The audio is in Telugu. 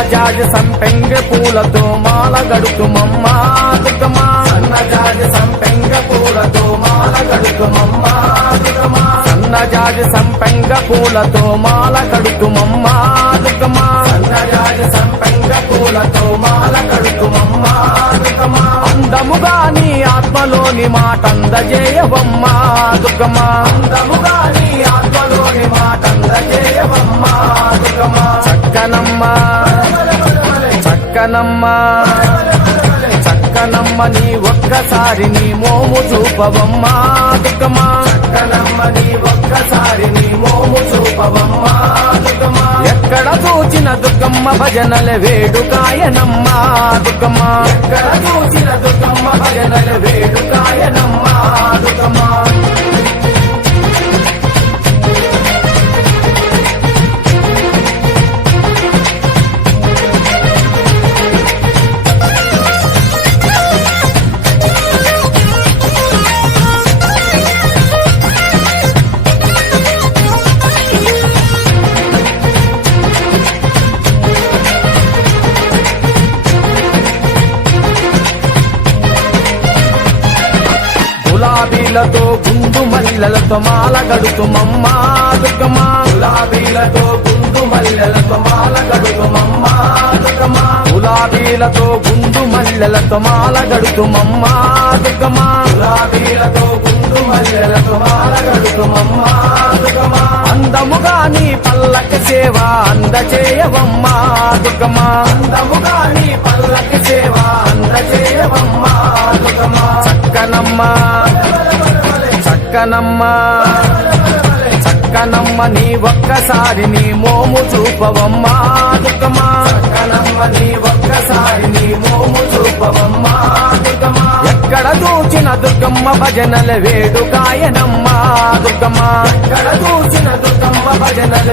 సన్నజాజి సంపెంగ పూలతో మాల గడుతుమమ్మా దుర్గమ్మ సన్నజాజి సంపెంగ పూలతో మాల గడుతుమమ్మా దుర్గమ్మ సన్నజాజి సంపెంగ పూలతో మాల గడుతుమమ్మా దుర్గమ్మ సన్నజాజి సంపెంగ పూలతో మాల గడుతుమమ్మా దుర్గమ్మ అందముగా నీ ఆత్మలోని మాటందజేయవమ్మా దుర్గమ్మ అందముగా నీ ఆత్మలోని మాటందజేయవమ్మా దుర్గమ్మ చక్కనమ్మ చక్కనమ్మ చక్కనమ్మ నీ ఒక్కసారి నీ మోము చూపవమ్మా దుర్గమ్మ చక్కనమ్మ నీ ఒక్కసారి నీ మోము చూపవమ్మా దుర్గమ్మ ఎక్కడ చూచిన దుర్గమ్మ భజనల వేడుకాయనమ్మా దుర్గమ్మ ఎక్కడ చూచిన దుర్గమ్మ భజనల వేడుకాయనమ్మా దుర్గమ్మ గులాబీలతో గుండు మల్లెలతో మాల గడుతుమమ్మా దుర్గమ్మ గులాబీలతో గుండు మల్లెలతో మాల గడుతుమమ్మా దుర్గమ్మ గులాబీలతో గుండు మల్లెలతో మాల గడుతుమమ్మా దుర్గమ్మ గులాబీలతో గుండు మల్లెలతో మాల గడుతుమమ్మా దుర్గమ్మ అందముగా నీ పల్లకి సేవ అందచేయవమ్మా దుర్గమ్మ అందముగా నీ పల్లకి సేవ అందచేయవమ్మా దుర్గమ్మ చక్కనమ్మ చక్కనమ్మ చక్కనమ్మ నీ ఒక్కసారి నీ మోము చూపవమ్మా దుర్గమ్మ చక్కనమ్మ నీ ఒక్కసారి నీ మోము చూపవమ్మా దుర్గమ్మ ఎక్కడ చూచిన దుర్గమ్మ భజనల వేడుకాయనమ్మా దుర్గమ్మ ఎక్కడ చూచిన దుర్గమ్మ భజనల